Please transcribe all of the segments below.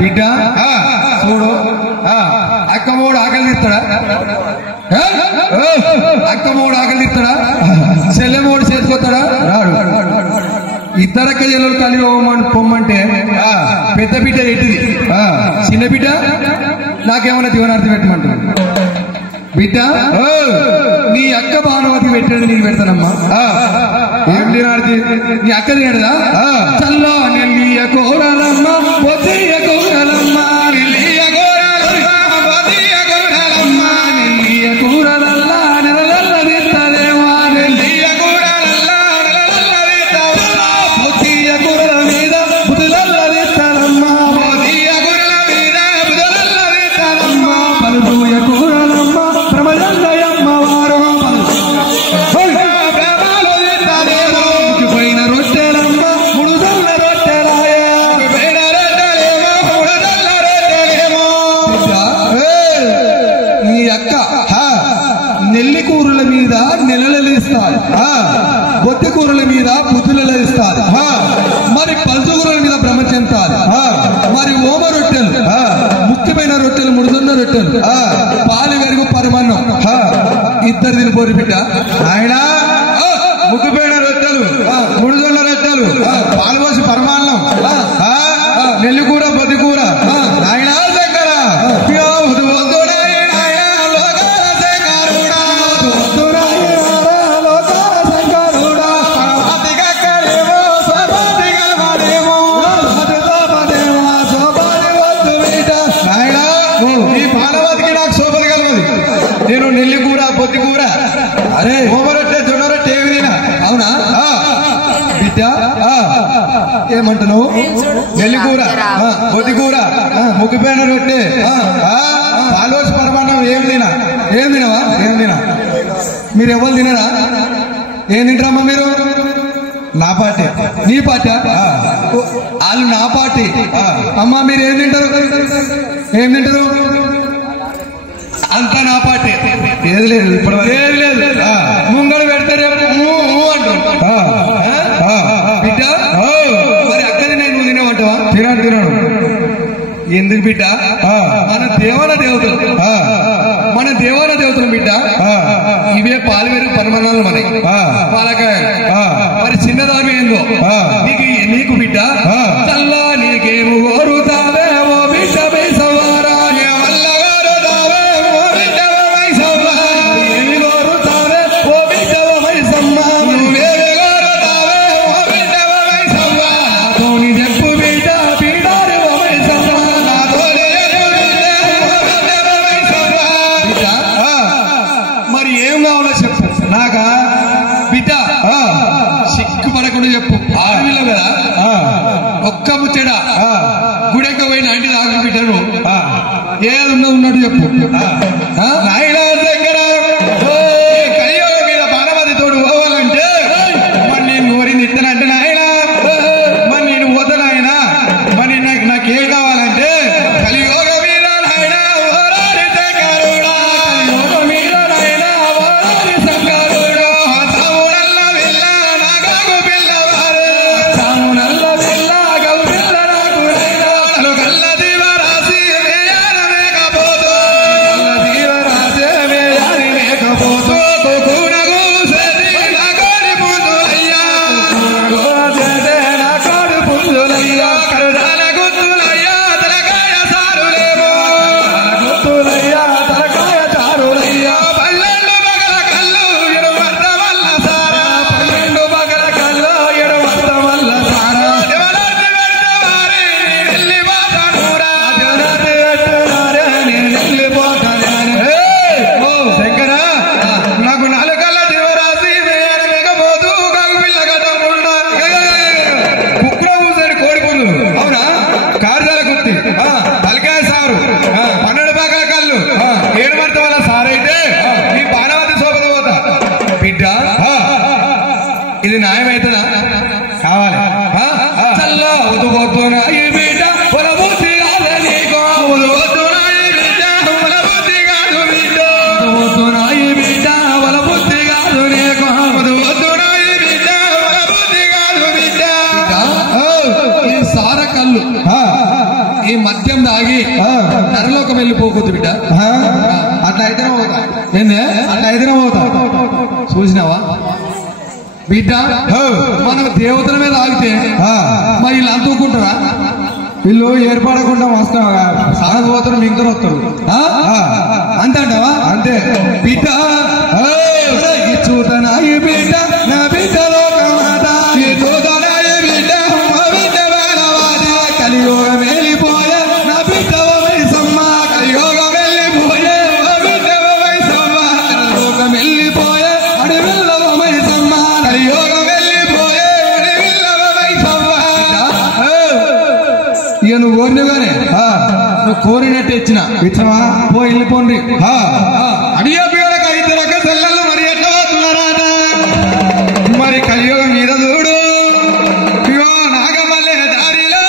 బిడ్డ చూడు అక్కమోడు ఆకలి తీస్తాడా అక్కమోడు ఆకలి తీస్తాడా చెల్లెమోడు చేసుకొస్తాడా రాడు ఇద్దరక్క చెల్లెలు కలిగి పొమ్మంటే పెద్ద బిడ్డ ఎట్టిది చిన్న బిడ్డ నాకేమన్నా జీవనార్థి పెట్టమంటాడు బిడ్డ నీ అక్క భానుమతి పెట్టేది నీకు పెడతానమ్మా ఏం తినార్థి నీ అక్క తినడా చల్లో నెల్లియ కోరలమ్మ పొద్దుయ్య కోరలమ్మ నెల్లియ కోరలమ్మ నెల్లియ కూరలల్లా నెలలల్ల తింటదేమా నెల్లియ కూరలల్లా నెలలల్ల తింటదేమా పొద్దుయ్య కూరల మీద బుదులల్ల తింటదమ్మ పొద్దుయ్య కూరల మీద బుదులల్ల తింటదమ్మ పలుపుయ కూరలమ్మ ప్రమజల్లయమ్మ వారు పైన రొట్టెలమ్మ ముడుదల్ల రొట్టెలాయే నీ అక్క నెల్లి కూరల మీద నెలలేస్తారు బొత్తి కూరల మీద బుద్ధులలేస్తారు మరి పలుచు కూరల మీద బ్రహ్మచెంతారు మరి ఓమ రొట్టెలు ముఖ్యమైన రొట్టెలు ముడుదొన్న రొట్టెలు పాలు వెరుగు పరమాన్నం ఇద్దరు తినిపోరు బిడ్డ ఆయన ముక్కుపోయిన రొట్టెలు ముడుదొన్న రొట్టెలు పాలు పోసి పరమాన్నం నెల్లి కూర బొద్ది కూర ఆయన నేను నెల్లి కూర బొత్తి కూర అరే ఓమరొట్టె జొన్న రొట్టె ఏమి తినా అవునా బిడ్డ ఏమంటున్నావు నెల్లి కూర బొత్తి కూర ముగ్గుపోయిన రొట్టె పాలోసి పరమాన్నం ఏం తినవా ఏం తినా మీరు ఎవరు తినరా ఏం తింటారమ్మా మీరు నా పార్టీ నీ పార్టీ వాళ్ళు నా పార్టీ అమ్మా మీరు ఏం తింటారు అంతా నా పార్టీ ఏది లేదు ఇప్పుడు ఏది లేదు ముంగడు పెడతారు బిడ్డ మరి అక్కది నేను నువ్వు తినేమంటావా తినడు ఎందుకు బిడ్డ మన దేవాల దేవతలు బిడ్డ ఇవే పాలు వేరు పరమాణాలు మనకి పాలకాయ మరి చిన్నదామి ఏందో నీకు బిడ్డ చల్లా నీకేమో కోరుతావే ఓ బిడ్డ బేసవారా మరి ఏం కావాలో చెప్పు నాకా బిడ్డ సిగ్గుపడకుండా చెప్పు ఆడపిల్ల కదా ఒక్క ముచ్చడా గుడెక్క పోయిన అంటే నాకు బిడ్డను ఏదున్నా ఉన్నట్టు చెప్పు నాయనా దగ్గర కయ్యో మీద బాణవతి తోడు పోవాలంటే మరి నేను కోరింది ఇస్తానంటే నాయనా మరి నేను పోతానాయనా మరి నాకేం కావాలంటే కలియోగ మీద నాయనా ఓరారి శంకరుడా కలియోగ మీద నాయనా ఓరారి శంకరుడా సామునల్ల వెళ్ళ నాగకు పిల్లవారు సామునల్ల వెళ్ళ గవు పిల్ల నాకు నాయనా కల్ల దివరాసి వేయాల మేకపోతు కల్ల దివరాసి వేయాలి మేకపోతు కూనగు సేది నా కోడి పుంజులయ్యా కూనగు సేది నా కోడి పుంజులయ్యా కరదాల గుత్తులయ్యా తలకాయ సారులేమో గుత్తులయ్యా తలకాయ చారులయ్యా పల్లెండు బగల కళ్ళు ఎడు వర్ర వల్ల సారా పల్లెండు బగల కళ్ళు ఎడు వర్ర వల్ల సారా దేవరాత్రి వెంటవారి నెల్లి పోతానురా దేవరాత్రి వెంటవారి నెల్లి పోతాను ఓ శంకర నాకు నాలుగల్ల దేవరాత్రి వేయాలి లేకపోతూ కాకు పిల్ల కట్టకుండా కుక్ర కూర్చొని కోడి పుంజులు అవునా కార్యాల గుత్తి తలకాయ సారు 12 బగల కళ్ళు 7 వర్త వల్ల సారైతే నీ బాణవతి శోభత పోతా బిడ్డ ఇది న్యాయమైతుందా కావాలి చల్లో ఉదుగొద్దునా ఈ బిడ్డ పొలబుద్ధి కాదు నీకో ఉదుగొద్దునా ఈ బిడ్డ పొలబుద్ధి కాదు బిడ్డ ఉదుగొద్దునా ఈ బిడ్డ పొలబుద్ధి కాదు నీకో ఉదుగొద్దునా ఈ బిడ్డ పొలబుద్ధి కాదు బిడ్డ ఈ సార కళ్ళు ఈ మద్యం తాగి నరలోకం వెళ్ళిపోకూడదు బిడ్డ. అట్లా అయితేనే పోతా. ఏందే అట్లా అయితేనే పోతా. చూసినావా బిడ్డ, మనం దేవతల మీద ఆగితే మరి వీళ్ళు అంతుకుంటారా? వీళ్ళు ఏర్పడకుండా వస్తాం సాగు పోతారు, మిగతా వస్తారు అంతే అంటావా? అంతే బిడ్డ. చూతనాయి బిడ్డ నా బిడ్డ లోకమాత, చూతనాయి బిడ్డ మా బిడ్డ వేళవాద. కలియోగం వెళ్ళిపోయే నా బిడ్డ వయసమ్మ, కలియోగం వెళ్ళిపోయే మా బిడ్డ వయసమ్మ. లోకం వెళ్ళిపోయే అడవిల్ల వయసమ్మ, కలియోగం వెళ్ళిపోయే అడవిల్ల వయసమ్మ. ఇక నువ్వు కోరినగానే నువ్వు కోరినట్టు ఇచ్చినవా పో వెళ్ళిపోండి. అడిగే పిల్లలకు 5 రకాల సెల్లలు మరి ఎట్లా పోతున్నారా? మరి కలియుగం మీద చూడు. ఇగో నాగమల్లె దారిలో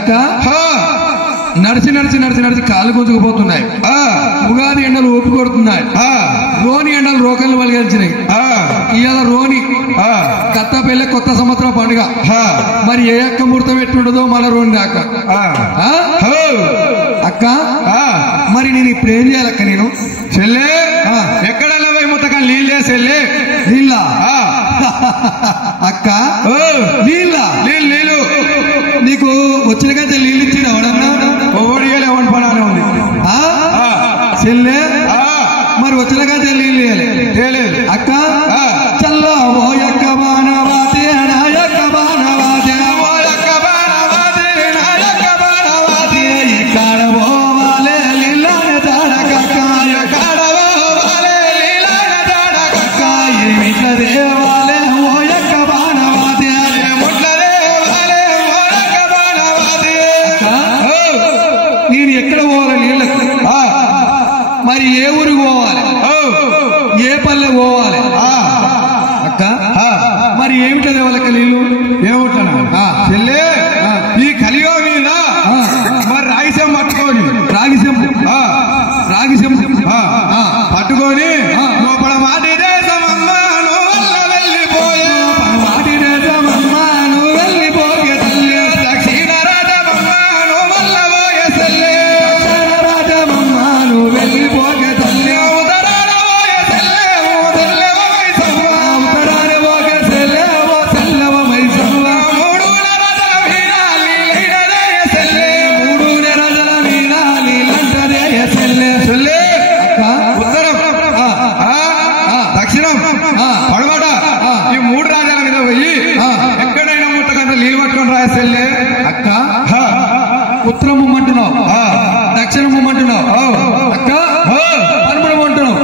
అక్క నడిచి నడిచి నడిచి నడిచి కాలు గుంజుకుపోతున్నాయి. ఉగాది ఎండలు ఊపి కొడుతున్నాయి. రోని ఎండలు రోకలు వలిగించినాయి. ఇవాళ రోని కత్త పెళ్ళి కొత్త సంవత్సరం పండుగ. మరి ఏ అక్క ముహూర్తం ఎట్టుండదో మన రోని దాకా. అక్క మరి నేను ఇప్పుడు ఏం చేయాలక్క? నేను చెల్లే ఎక్కడన్నా పోయి ముత్తక నీళ్ళే చెల్లే. నీళ్ళ అక్క నీళ్ళ నీళ్ళు నీకు వచ్చిన కంటే నీళ్ళు ఇచ్చిన ఎవడన్నా ఓడియాలి ఎవరి పడానే ఉంది చెల్లే. మరి వచ్చిన కంటే నీళ్ళు ఇవ్వాలి అక్క. చల్లో ఓ యొక్క బాణవాదే నాయక బాణవాదే ఓ యొక్క బాణవాదే నాయక బాణవాదే ఇక్కడ పోవాలే లీలాన దాడకక్క ఎక్కడ పోవాలే లీలాన దాడకక్క ఏమిట్ల దేవాలే ఓ యొక్క బాణవాదే ఏమిట్ల దేవాలే ఓ యొక్క బాణవాదే. నేను ఎక్కడ పోవాలి నీళ్ళకి? మరి ఏ ఊరికి పోవాలి? ఏ పల్లె పోవాలి అక్క? మరి ఏమిటది వాళ్ళకి నీళ్ళు ఏమిటనా చెల్లే? ఈ కలియో మీద మరి రాగిసం పట్టుకొని రాగిసం పట్టుకొని లోపల మాటి దేశమమ్మ నువ్వు వల్ల వెళ్ళిపోయే మాటి దేశమమ్మ నువ్వు వెళ్ళిపోయే తల్లి దక్షిణ రాజమమ్మ నువ్వు వల్ల పోయే చెల్లె రాజమమ్మ నువ్వు వెళ్ళిపోయే తల్లి ఉదరాన పోయే చెల్లె ఉదర్లెవ మైసవ్వ ఉదరాన పోయే చెల్లె ఓ చెల్లెవ మైసవ్వ మూడున రజల వీరాలి లైనదే చెల్లె మూడున రజల వీరాలి లంటదే చెల్లె చెల్లె ఉత్తరం దక్షిణం పడమట ఈ మూడు రాజ్యాల మీద పోయి ఎక్కడైనా ముట్టకంటే నీళ్ళు పట్టుకొని రాయసెల్లే అక్క. ఉత్తరం ముమ్మంటున్నావు, దక్షిణం ముమ్మంటున్నావు అక్క, పడమడం అంటున్నావు.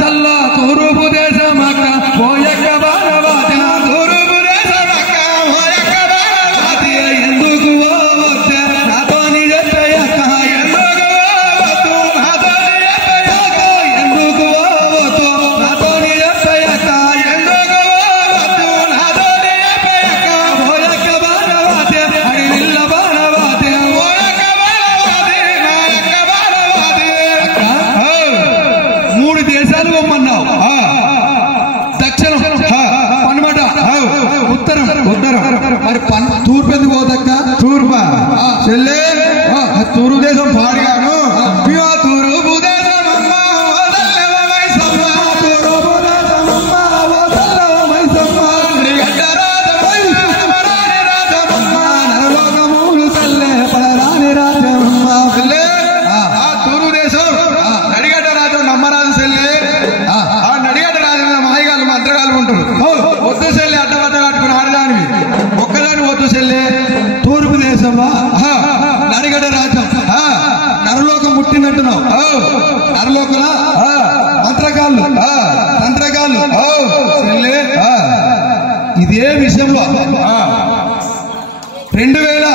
చల్ల తూర్పు దేశం అక్క ఓ యొక్క బాణవాది తూర్పు దేశం అక్క ఓ యొక్క బాణవాది ఎందుకు వద్దు నాతో చెప్పే అక్క ఎందుకు వద్దు నాతో చెప్పే అక్క ఎందుకు వద్దు నాతో చెప్పే అక్క ఎందుకు వద్దు నాతో చెప్పే అక్క ఓ యొక్క బాణవాది అడి నిల్ల బాణవాది ఓ యొక్క బాణవాది నా యొక్క బాణవాది అక్క. మూడు దేశాలు పొమ్మన్నావు. దక్షిణం పనమట ఉత్తరం మరి తూర్పు ఎందుకు పోదక్క? తూర్పా చెల్లే తూర్పు దేశం పాడిగాను తూర్పు దేశమమ్మ ఓ తల్లెవ మైసమ్మ తూర్పు దేశమమ్మ ఓ తల్లెవ మైసమ్మ శ్రీగడ్డ రాజమరాని రాజమమ్మ నరలోకములు తల్లె పడరాని రాజమమ్మ చెల్లే. తూర్పు దేశం నడిగడ్డ రాజు నమ్మరాజు చెల్లె. ఆ నడిగడ్డ రాజు మీద మాయగాళ్ళు మంత్రగాళ్ళు ఉంటారు. వద్దు చెల్లె అడ్డబడ్డ కట్టుకుని ఆడదానివి ఒక్కదాని వద్దు చెల్లె. తూర్పు దేశంలో నడిగడ్డ రాజ్యం నరలోకం ముట్టినట్టున్నావు. నరలోకల మంత్రగాళ్ళు తంత్రగాళ్ళు చెల్లె. ఇదే విషయంలో 2020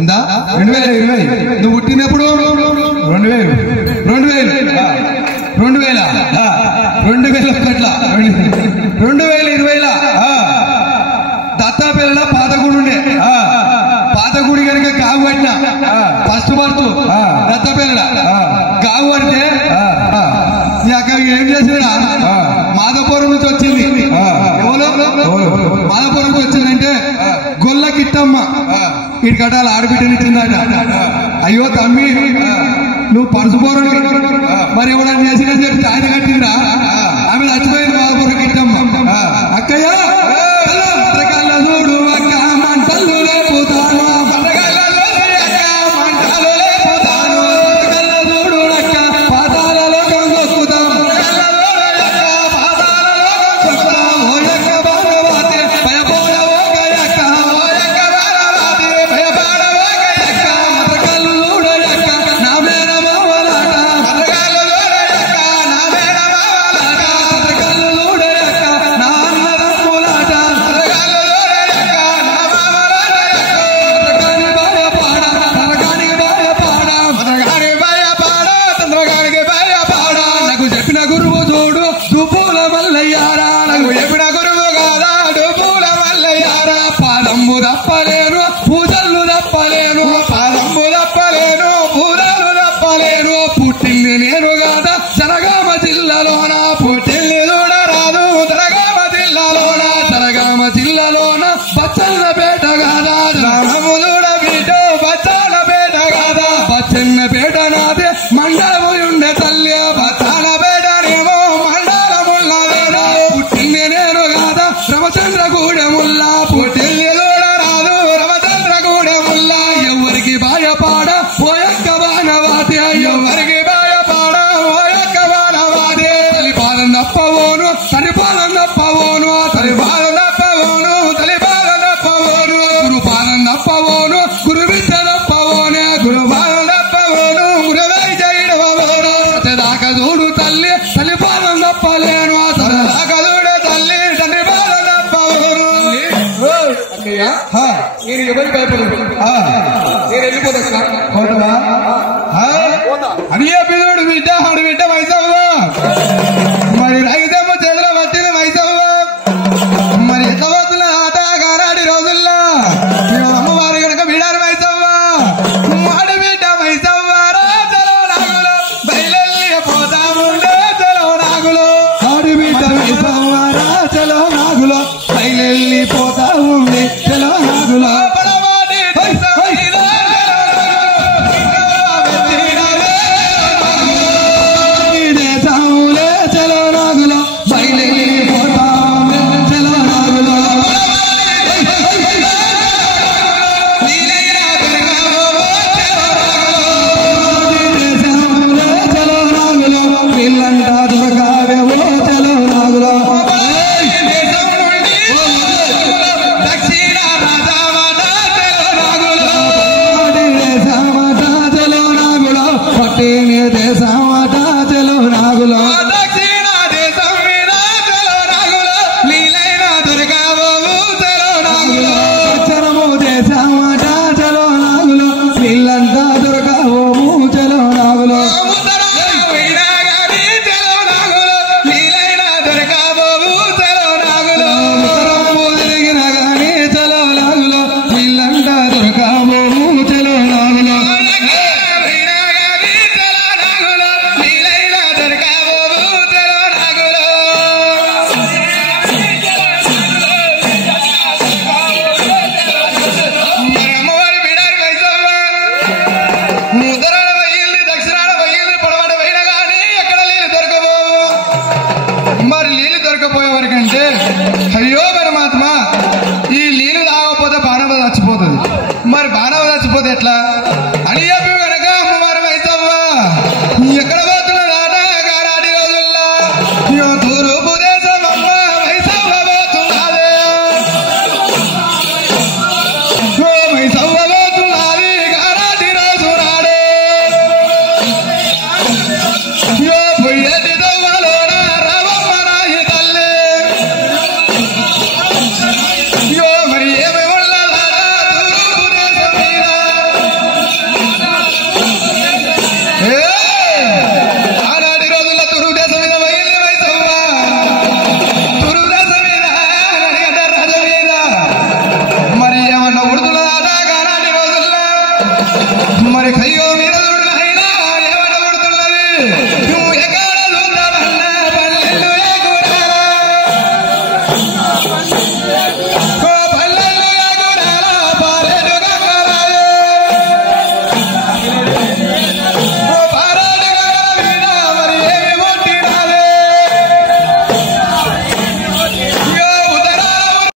ఇందా 2020 నువ్వు పుట్టినప్పుడు 2020 దత్తాపేట పాతగుడి ఉండే. పాతగుడి కనుక కాగు పట్టిన ఫస్ట్ బర్త్ దత్తాపేట కాగు పడితే అక్కడ ఏం చేసినా మాధవపురం నుంచి వచ్చింది. ఎవరో మాధవపురం నుంచి వచ్చిందంటే గొల్ల కిట్టమ్మ ఇటు కట్టాలి ఆడబిడ్డనిచ్చిందట. అయ్యో తమ్మి నువ్వు పరుసుపోరు మరి ఎవడన్నా చేసినా చెప్పి ఆయన కట్టిందా? ఆమె చచ్చిపోయింది మాధవపురం కిట్టమ్మ. అక్కయ్య చూడు అక్క మంటలు లేపుతాను మంటలు లేపుతాను చూడు అక్క పాతాలలో కొంగొక్కుతాం ఓ యొక్క బాణవాది భయపడవో గయక్క ఓ యొక్క బాణవాది భయపడవో గయక్క మతకల్లు చూడయక్క నా మేన మావలాట మతకల్లు చూడయక్క నా మేన మావలాట మతకల్లు రమచంద్రగూడెముల్లా పుట్టిల్లోడ రాదు రమచంద్రగూడెముల్లా ఎవరికి భయపాడ పోయక్క బాణవాది ఎవరికి భయపాడ పోయక్క బాణవాది తలిపాలం తప్పవోను తలిపాలం తప్పవోను తలిపాలం తప్పవోను తలిపాలం తప్పవోను గురుపాలం తప్పవోను గురు విద్య తప్పవోనే గురుపాలం తప్పవోను గురువై చేయడవోను దాకా చూడు తల్లి తలిపాలం తప్పలేను దాకా చూడు తల్లి తలిపాలం తప్పవోను నేను ఎవరికి భయపడదు నేను వెళ్ళిపోతా అని చెప్పినోడు బిడ్డ ఆడు బిడ్డ మైసవ్వ మరి రైతమ్మ చేతుల పట్టిన మైసవ్వ మరి ఎట్ల పోతున్న ఆట గారాడి రోజుల్లో అమ్మవారి కనుక బిడారు మైసవ్వ మాడి బిడ్డ మైసవ్వ రాజలో నాగులు బయలెల్లి పోతాముండే చలో నాగులు ఆడి బిడ్డ మైసవ్వ రాజలో నాగులు బయలెల్లి పోతాముండే చలో నాగులు మరి బాణవ చచ్చిపోతే ఎట్లా అని చెప్పి వెనక అమ్మవారు మైసవ్వ ఎక్కడ పోతున్నదాట గారాడి రోజుల్లో తూర్పు దేశం అమ్మ మైసవ్వ పోతున్నదే మైసవ్వ పోతున్నది గారాడి రోజు నాడే పొయ్యేటి దొంగలోన రవమ్మ రాయి తల్లి మరి ఏమి ఆనాటి రోజుల్లో తురు దేశం మీద పోయింది మైసవ్వ తురు దేశం మీద రాజు మీద మరి ఏమన్నా ఉడుతున్నదాట ఆనాటి రోజుల్లో మరి కయ్యో మీద అయినా ఏమన్నా ఉడుతున్నది నువ్వు ఎక్కడ చూద్దామన్నా పల్లెలు